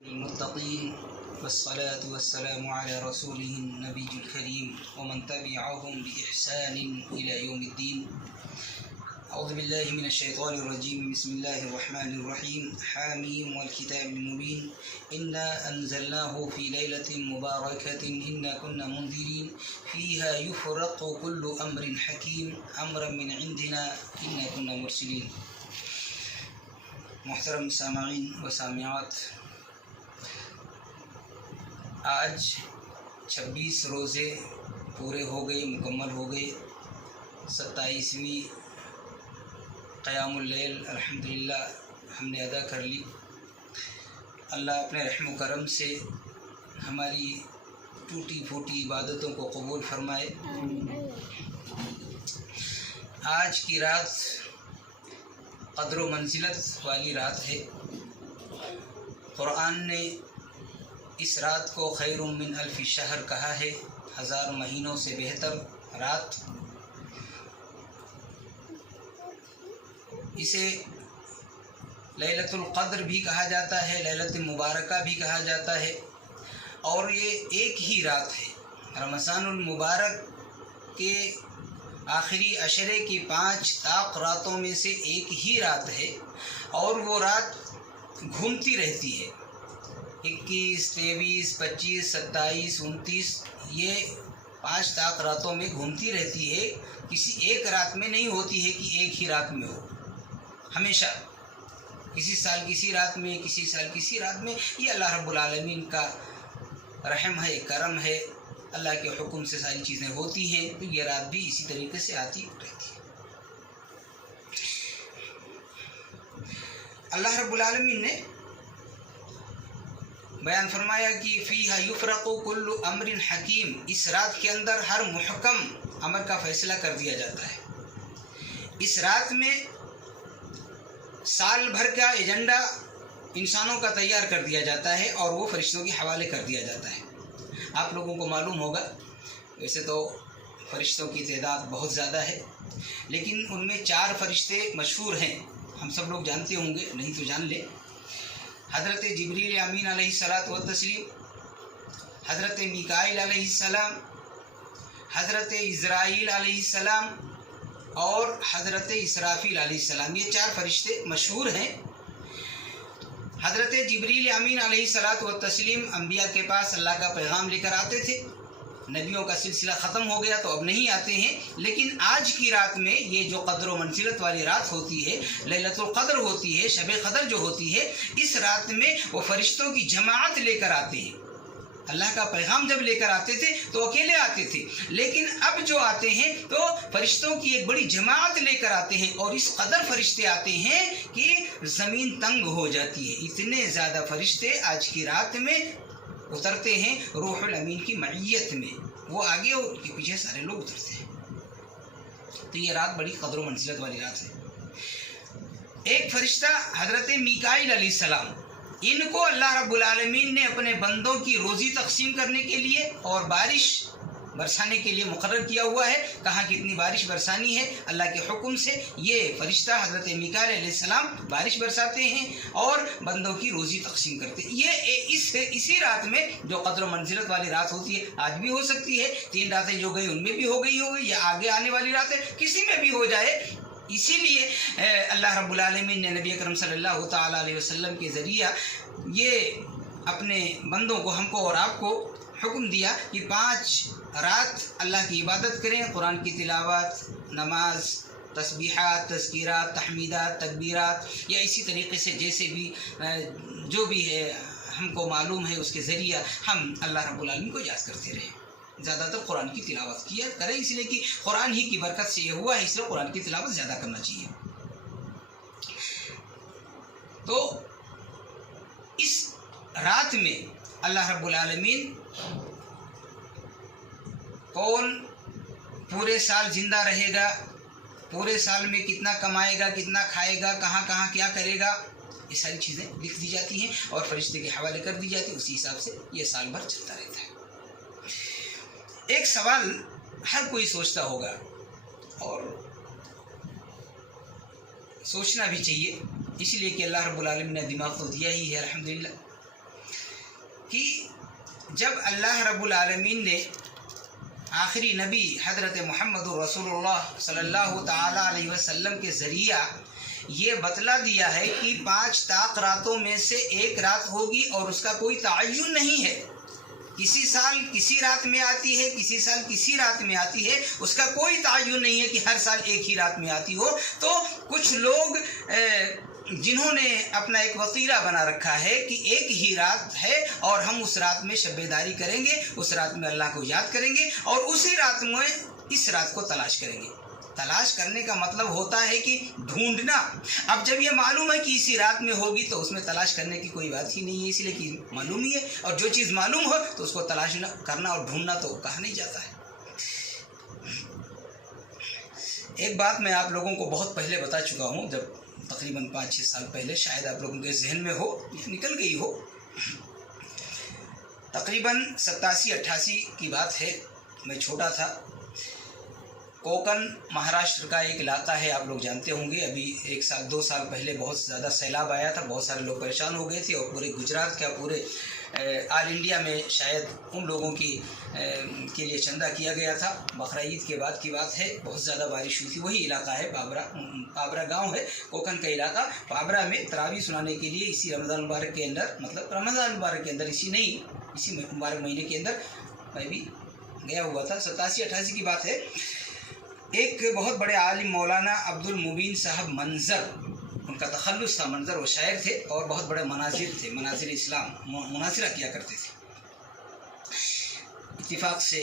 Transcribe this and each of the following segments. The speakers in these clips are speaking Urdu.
المتقين والصلاة والسلام على رسوله النبي الكريم ومن تبعهم بإحسان إلى يوم الدين. أعوذ بالله من الشيطان الرجيم. بسم الله الرحمن الرحيم. حاميم والكتاب المبين إنا أنزلناه في ليلة مباركة إنا كنا منذرين فيها يفرق كل أمر حكيم أمرا من عندنا إنا كنا مرسلين. محترم سامعین و سامعات، آج 26 روزے پورے ہو گئے، مکمل ہو گئے. 27ویں قیام اللیل الحمدللہ ہم نے ادا کر لی. اللہ اپنے رحم و کرم سے ہماری ٹوٹی پھوٹی عبادتوں کو قبول فرمائے. آج کی رات قدر و منزلت والی رات ہے. قرآن نے اس رات کو خیر من الف شہر کہا ہے، 1000 مہینوں سے بہتر رات. اسے لیلۃ القدر بھی کہا جاتا ہے، لیلۃ مبارکہ بھی کہا جاتا ہے. اور یہ ایک ہی رات ہے، رمضان المبارک کے آخری عشرے کی 5 طاق راتوں میں سے ایک ہی رات ہے، اور وہ رات گھومتی رہتی ہے. 21، 23، 25، 27، 29 یہ 5 طاق راتوں میں گھومتی رہتی ہے. کسی ایک رات میں نہیں ہوتی ہے کہ ایک ہی رات میں ہو. ہمیشہ کسی سال کسی رات میں، کسی سال کسی رات میں. یہ اللہ رب العالمین کا رحم ہے، کرم ہے. اللہ کے حکم سے ساری چیزیں ہوتی ہیں، تو یہ رات بھی اسی طریقے سے آتی رہتی ہے. اللہ رب العالمین نے بیان فرمایا کہ فیہا یفرق کل امر حکیم، اس رات کے اندر ہر محکم امر کا فیصلہ کر دیا جاتا ہے. اس رات میں سال بھر کا ایجنڈا انسانوں کا تیار کر دیا جاتا ہے اور وہ فرشتوں کے حوالے کر دیا جاتا ہے. آپ لوگوں کو معلوم ہوگا، ویسے تو فرشتوں کی تعداد بہت زیادہ ہے، لیکن ان میں 4 فرشتے مشہور ہیں. ہم سب لوگ جانتے ہوں گے، نہیں تو جان لیں. حضرت جبریل امین علیہ الصلاۃ والتسلیم، حضرت میکائیل علیہ السلام، حضرت اسرائیل علیہ السلام اور حضرت اسرافیل علیہ السلام. یہ 4 فرشتے مشہور ہیں. حضرت جبریل امین علیہ الصلاۃ والتسلیم انبیاء کے پاس اللہ کا پیغام لے کر آتے تھے. نبیوں کا سلسلہ ختم ہو گیا تو اب نہیں آتے ہیں، لیکن آج کی رات میں یہ جو قدر و منزلت والی رات ہوتی ہے، لیلۃ القدر ہوتی ہے، شب قدر جو ہوتی ہے، اس رات میں وہ فرشتوں کی جماعت لے کر آتے ہیں. اللہ کا پیغام جب لے کر آتے تھے تو اکیلے آتے تھے، لیکن اب جو آتے ہیں تو فرشتوں کی ایک بڑی جماعت لے کر آتے ہیں. اور اس قدر فرشتے آتے ہیں کہ زمین تنگ ہو جاتی ہے. اتنے زیادہ فرشتے آج کی رات میں اترتے ہیں روح الامین کی معیت میں. وہ آگے اور کے پیچھے سارے لوگ اترتے ہیں. تو یہ رات بڑی قدر و منزلت والی رات ہے. ایک فرشتہ حضرت میکائیل علیہ السلام، ان کو اللہ رب العالمین نے اپنے بندوں کی روزی تقسیم کرنے کے لیے اور بارش برسانے کے لیے مقرر کیا ہوا ہے. کہاں کتنی بارش برسانی ہے، اللہ کے حکم سے یہ فرشتہ حضرت میکائیل علیہ السلام بارش برساتے ہیں اور بندوں کی روزی تقسیم کرتے ہیں. یہ اسی رات میں جو قدر و منزلت والی رات ہوتی ہے، آج بھی ہو سکتی ہے. 3 راتیں جو گئی ان میں بھی ہو گئی ہوگی، یا آگے آنے والی راتیں کسی میں بھی ہو جائے. اسی لیے اللہ رب العالمین نے نبی اکرم صلی اللہ تعالیٰ علیہ وسلم کے ذریعہ یہ اپنے بندوں کو، ہم کو اور آپ کو حکم دیا کہ 5 رات اللہ کی عبادت کریں. قرآن کی تلاوت، نماز، تسبیحات، تذکیرات، تحمیدات، تکبیرات، یا اسی طریقے سے جیسے بھی جو بھی ہے ہم کو معلوم ہے اس کے ذریعہ ہم اللہ رب العالمین کو یاد کرتے رہیں. زیادہ تر قرآن کی تلاوت کیا کریں، اس لیے کہ قرآن ہی کی برکت سے یہ ہوا ہے، اس لیے قرآن کی تلاوت زیادہ کرنا چاہیے. تو اس رات میں اللہ رب العالمین کون پورے سال زندہ رہے گا، پورے سال میں کتنا کمائے گا، کتنا کھائے گا، کہاں کہاں کیا کرے گا، یہ ساری چیزیں لکھ دی جاتی ہیں اور فرشتے کے حوالے کر دی جاتی ہیں. اسی حساب سے یہ سال بھر چلتا رہتا ہے. ایک سوال ہر کوئی سوچتا ہوگا اور سوچنا بھی چاہیے، اس لیے کہ اللہ رب العالمین نے دماغ تو دیا ہی ہے الحمدللہ. کہ جب اللہ رب العالمین نے آخری نبی حضرت محمد رسول اللہ صلی اللہ تعالیٰ علیہ وسلم کے ذریعہ یہ بتلا دیا ہے کہ 5 طاق راتوں میں سے ایک رات ہوگی اور اس کا کوئی تعین نہیں ہے، کسی سال کسی رات میں آتی ہے، کسی سال کسی رات میں آتی ہے، اس کا کوئی تعین نہیں ہے کہ ہر سال ایک ہی رات میں آتی ہو. تو کچھ لوگ جنہوں نے اپنا ایک وطیرہ بنا رکھا ہے کہ ایک ہی رات ہے اور ہم اس رات میں شب بیداری کریں گے، اس رات میں اللہ کو یاد کریں گے اور اسی رات میں اس رات کو تلاش کریں گے. تلاش کرنے کا مطلب ہوتا ہے کہ ڈھونڈنا. اب جب یہ معلوم ہے کہ اسی رات میں ہوگی تو اس میں تلاش کرنے کی کوئی بات ہی نہیں ہے، اس لیے کہ معلوم ہی ہے، اور جو چیز معلوم ہو تو اس کو تلاش کرنا اور ڈھونڈنا تو کہا نہیں جاتا ہے. ایک بات میں آپ لوگوں کو بہت پہلے بتا چکا ہوں، جب تقریباً 5-6 سال پہلے، شاید آپ لوگوں کے ذہن میں ہو یا نکل گئی ہو. تقریباً 87-88 کی بات ہے، میں چھوٹا تھا. کوکن مہاراشٹر کا ایک علاقہ ہے، آپ لوگ جانتے ہوں گے. ابھی 1-2 سال پہلے بہت زیادہ سیلاب آیا تھا، بہت سارے لوگ پریشان ہو گئے تھے اور پورے گجرات کا، پورے آل انڈیا میں شاید ان لوگوں کے لیے چندہ کیا گیا تھا. بقرعید کے بعد کی بات ہے، بہت زیادہ بارش ہوئی تھی. وہی علاقہ ہے پابرا گاؤں ہے کوکن کا علاقہ. پابرا میں تراویح سنانے کے لیے اسی رمضان مبارک کے اندر، مطلب رمضان مبارک کے اندر، اسی مبارک مہینے کے اندر میں بھی گیا ہوا تھا. 87-88 کی بات ہے. ایک بہت بڑے عالم مولانا عبد المبین صاحب منظر، ان کا تخلص تھا، منظر وہ شاعر تھے اور بہت بڑے مناظر تھے، مناظر اسلام، مناظرہ کیا کرتے تھے. اتفاق سے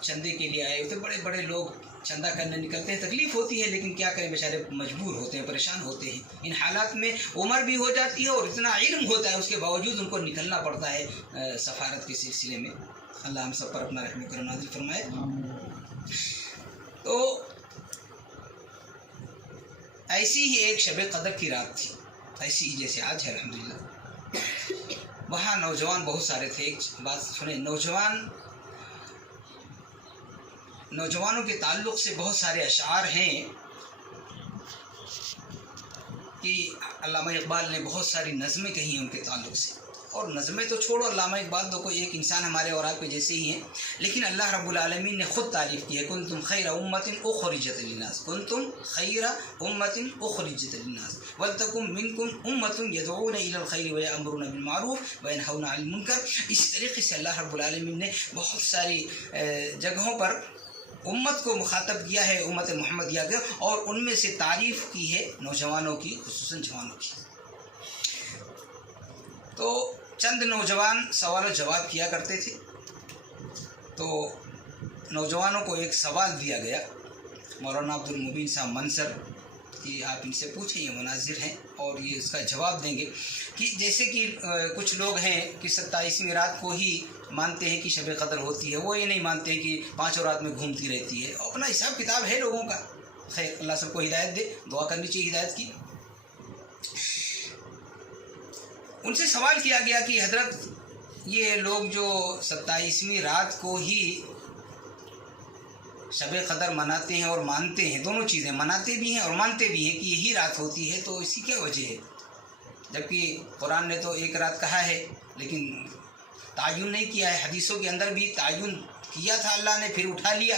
چندے کے لیے آئے ہوتے. بڑے بڑے لوگ چندہ کرنے نکلتے ہیں، تکلیف ہوتی ہے لیکن کیا کریں، بیچارے مجبور ہوتے ہیں، پریشان ہوتے ہیں. ان حالات میں عمر بھی ہو جاتی ہے اور اتنا علم ہوتا ہے، اس کے باوجود ان کو نکلنا پڑتا ہے سفارت کے سلسلے میں. اللہ ہم سب پر اپنا رحم و کرم نازل فرمائے. تو ایسی ہی ایک شب قدر کی رات تھی، ایسی ہی جیسے آج ہے الحمدللہ. وہاں نوجوان بہت سارے تھے. ایک بات سنیں، نوجوانوں کے تعلق سے بہت سارے اشعار ہیں کہ علامہ اقبال نے بہت ساری نظمیں کہی ہیں ان کے تعلق سے. اور نظمیں تو چھوڑو، علامہ اقبال تو کوئی ایک انسان ہمارے اور آپ کے جیسے ہی ہیں، لیکن اللہ رب العالمین نے خود تعریف کی ہے. کنتم خیر امۃ اخرجت للناس، کنتم خیر امۃ اخرجت للناس ولتکن منکم امۃ یدعون الی الخیر ویأمرون بالمعروف وینہون عن المنکر. اس طریقے سے اللہ رب العالمین نے بہت ساری جگہوں پر امت کو مخاطب کیا ہے، امت محمدیہ کے، اور ان میں سے تعریف کی ہے نوجوانوں کی، خصوصاً جوانوں کی. تو چند نوجوان سوال و جواب کیا کرتے تھے. تو نوجوانوں کو ایک سوال دیا گیا مولانا عبد المبین صاحب منظر کہ آپ ان سے پوچھیں، یہ مناظر ہیں اور یہ اس کا جواب دیں گے. کہ جیسے کہ کچھ لوگ ہیں کہ 27ویں رات کو ہی مانتے ہیں کہ شب قدر ہوتی ہے، وہ یہ نہیں مانتے ہیں کہ 5 رات میں گھومتی رہتی ہے. اپنا حساب کتاب ہے لوگوں کا. خیر، اللہ سب کو ہدایت دے، دعا کرنی چاہیے ہدایت کی. ان سے سوال کیا گیا کہ حضرت، یہ لوگ جو 27ویں رات کو ہی شب قدر مناتے ہیں اور مانتے ہیں، دونوں چیزیں مناتے بھی ہیں اور مانتے بھی ہیں کہ یہی رات ہوتی ہے، تو اس کی کیا وجہ ہے؟ جبکہ قرآن نے تو ایک رات کہا ہے لیکن تعین نہیں کیا ہے. حدیثوں کے اندر بھی تعین کیا تھا اللہ نے، پھر اٹھا لیا.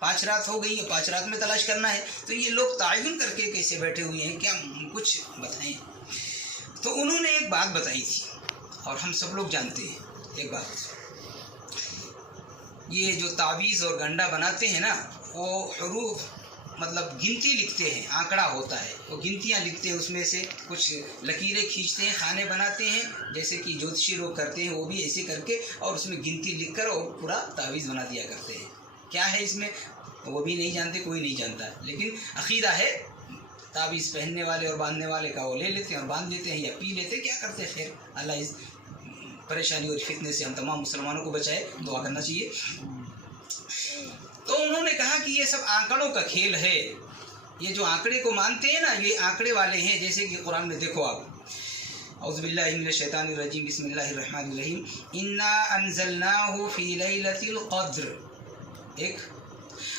5 رات ہو گئی ہے، 5 رات میں تلاش کرنا ہے. تو یہ لوگ تعین کر کے کیسے بیٹھے ہوئے ہیں؟ کیا کچھ بتائیں. تو انہوں نے ایک بات بتائی تھی اور ہم سب لوگ جانتے ہیں ایک بات. یہ جو تعویذ اور گنڈا بناتے ہیں نا، وہ حروف مطلب گنتی لکھتے ہیں، آنکڑا ہوتا ہے، وہ گنتیاں لکھتے ہیں، اس میں سے کچھ لکیریں کھینچتے ہیں، خانے بناتے ہیں، جیسے کہ جوتشی لوگ کرتے ہیں، وہ بھی ایسے کر کے اور اس میں گنتی لکھ کر اور پورا تعویذ بنا دیا کرتے ہیں. کیا ہے اس میں وہ بھی نہیں جانتے، کوئی نہیں جانتا، لیکن عقیدہ ہے. تعویذ پہننے والے اور باندھنے والے کا وہ لے لیتے ہیں اور باندھ لیتے ہیں یا پی لیتے ہیں، کیا کرتے ہیں. خیر، اللہ اس پریشانی اور فتنے سے ہم تمام مسلمانوں کو بچائے، دعا کرنا چاہیے. تو انہوں نے کہا کہ یہ سب آنکڑوں کا کھیل ہے. یہ جو آنکڑے کو مانتے ہیں نا، یہ آنکڑے والے ہیں. جیسے کہ قرآن میں دیکھو آپ، اعوذ باللہ من الشیطان الرجیم، بسم اللہ الرحمن الرحیم، انا انزلناہ فی لیلۃ القدر، ایک،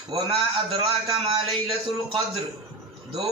وما ادراک ما لیلۃ القدر، 2،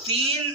3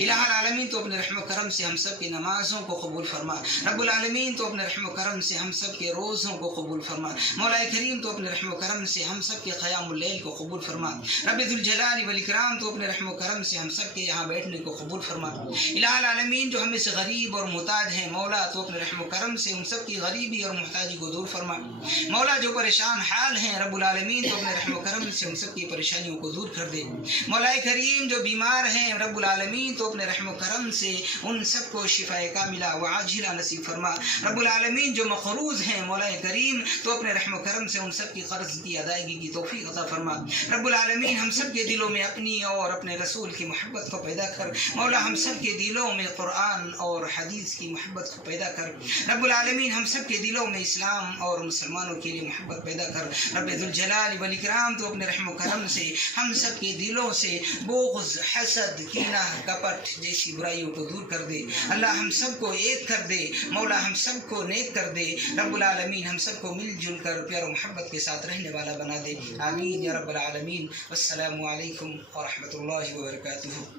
الہ العالمین تو اپنے رحم و کرم سے ہم سب کی نمازوں کو قبول فرما، رب العالمین تو اپنے رحم و کرم سے ہم سب کے روزوں کو قبول فرما، مولا کریم تو اپنے رحم و کرم سے ہم سب کے قیام اللیل کو قبول فرما، رب ذوالجلال والاکرام تو اپنے رحم و کرم سے ہم سب کے یہاں بیٹھنے کو قبول فرما، الہ العالمین جو ہمیں سے غریب اور محتاج ہیں مولا تو اپنے رحم و کرم سے ان سب کی غریبی اور محتاجی کو دور فرما، مولا جو پریشان حال ہیں رب العالمین تو اپنے رحم و کرم سے ان سب کی پریشانیوں کو دور کر دے، مولا کریم جو بیمار ہیں رب العالمین تو اپنے رحم و کرم سے ان سب کو شفاء کاملہ و عاجلہ نصیب فرما، رب العالمین جو مقروض ہیں مولا کریم تو اپنے رحم و کرم سے ان سب کی قرض کی ادائیگی کی توفیق عطا فرما، رب العالمین ہم سب کے دلوں میں اپنی اور اپنے رسول کی محبت کو پیدا کر، مولا ہم سب کے دلوں میں قرآن اور حدیث کی محبت کو پیدا کر، رب العالمین ہم سب کے دلوں میں اسلام اور مسلمانوں کے لیے محبت پیدا کر، رب ذوالجلال والاکرام تو اپنے رحم و کرم سے ہم سب کے دلوں سے بغض، حسد، کینہ، کپٹ جیسی برائیوں کو دور کر دے، اللہ ہم سب کو ایک کر دے، مولا ہم سب کو نیک کر دے، رب العالمین ہم سب کو مل جل کر پیار و محبت کے ساتھ رہنے والا بنا دے، آمین یا رب العالمین۔ والسلام علیکم ورحمۃ اللہ وبرکاتہ۔